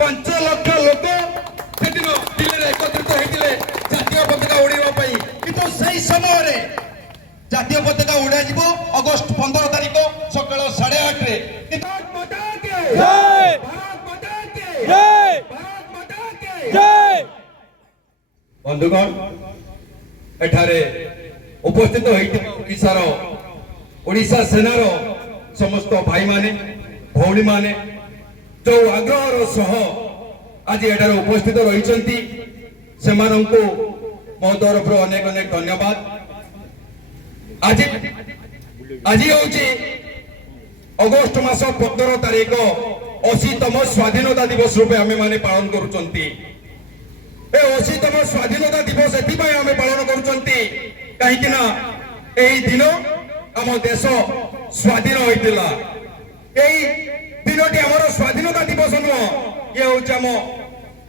5 लाख लोक सेदिन दिल्ली एकत्रित होते जातीय पताका उड़ाइबा किंतु सही समय जातीय पताका उड़ा जीव अगस्ट 15 तारिख सकाल 8:30 रे बंधुगण एठारे उपस्थित होइसार ओडिशा सेनार समस्त भाई माने भौणी माने जो आग्रह सह आज एठारे उपस्थित रही मो तरफ अनेक अनेक धन्यवाद। आज आज हूँ अगस्ट मास 15 तारिख 80तम स्वाधीनता दिवस रूपे आम मैंने पालन करुँच 80तम स्वाधीनता दिवस एम पालन करुँच कहीं दिन आम देश स्वाधीन होता दिनटी आम स्वाधीनता दिवस नुह ये हूँ आम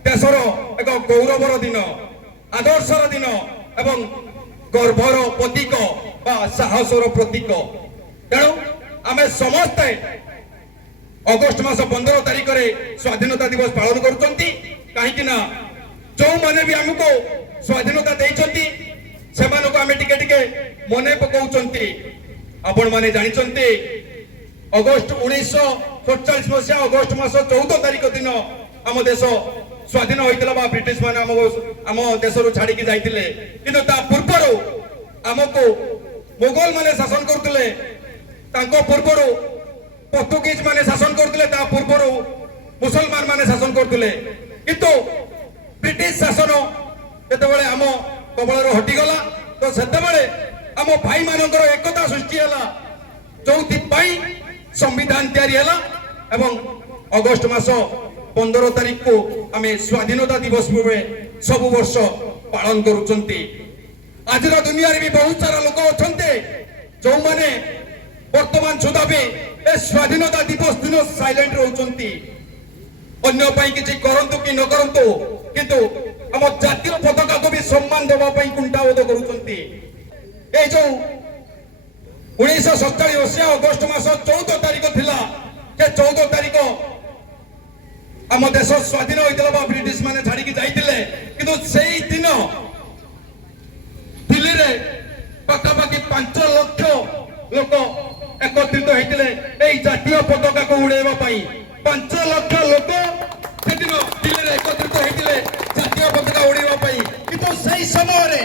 देशर एक गौरवर दिन आदर्शर दिन एवं गर्भर प्रतीक बा साहसर प्रतीक तेणु आम समस्ते अगस्ट मास 15 तारिख में स्वाधीनता दिवस पालन करुँच कहीं जो मैंने भी आमको स्वाधीनता देते से आम टिके मन पकाउछंती आपण माने जानिछंती अगस्ट 1947 मसीहा अगस्ट मास 14 तारिख दिन आम देश स्वाधीन होइतला बा ब्रिटिश माने आम देश रु छाड़ी की जाइतिले किंतु ता पूर्वरु आमको मुगल माने शासन करथिले तांको पूर्वरु पोर्तुगीज माने शासन करथिले ता पूर्वरु मुसलमान माने शासन करथिले किंतु ब्रिटिश शासन जेतेबेले आम कबल हटि गला तो सेतेबेले आम भाई मानकर एकता सृष्टि है जो संविधान तैयारी है एवं अगस्ट मास 15 तारिख को आम स्वाधीनता दिवस में सब वर्ष पालन करुँच। आज दुनिया भी बहुत सारा लोक अच्छा जो मैंने वर्तमान सुधा भी स्वाधीनता दिवस दिन साइलेंट रोचंती अन्य किसी करंतु कि न करंतु किंतु आम जातीय पताका को भी सम्मान देवाई कुंठाबोध करुँच। ये जो 1947 मसीहा अगस्ट मास 14 तारिख थिला के 14 तारिख आम देश स्वाधीन होता ब्रिटिश माने छाड़ी की जाइतिले किंतु सेही दिन दिल्ली रे पकापाकी 5 लाख लोक एकत्रित होते यही जातीय पताका को उड़ाइबा 5 लाख लोक सेदिन दिल्ली रे एकत्रित होते जातीय पताका उड़ाइबा किंतु सही समय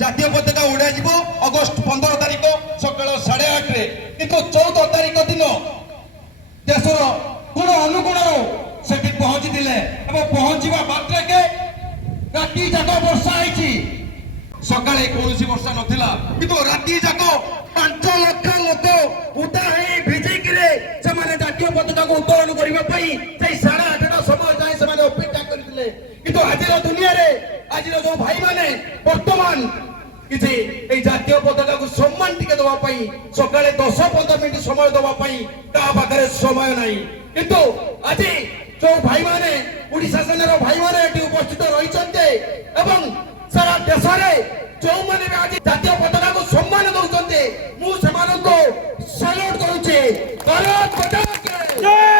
जातीय पताका उड़ा जीव अगस्ट 15 तारिख सकाल 8:30 रे किंतु 14 तारिख दिन देशर गुण अनुगुण से पहुंची पहुंचवा मात्रे के राति जाक वर्षा सकाळे कौन वर्षा नथिला किंतु राति जाक 5 लाख लोक उदा है भिजिक से माने जातीय पताका को उत्तोलन करबा पई से 8:30 समय जाय से माने अपेक्षा करथिले किंतु आज दुनिया रे आज जो भाई माने वर्तमान किसी जातीय पताका को सम्मान टिके दवा पाई सकाळे 10-15 मिनिट समय दवा पाई ता पाखरे समय नाही किंतु आज जो भाई माने ओडिशा सेनार भाई माने एटी उपस्थित रहिचंते एवं सारा देश रे जो माने आज जातीय पताका को सम्मान दउचंते मु सेमानको सैल्यूट करूचे भारत माता की जय।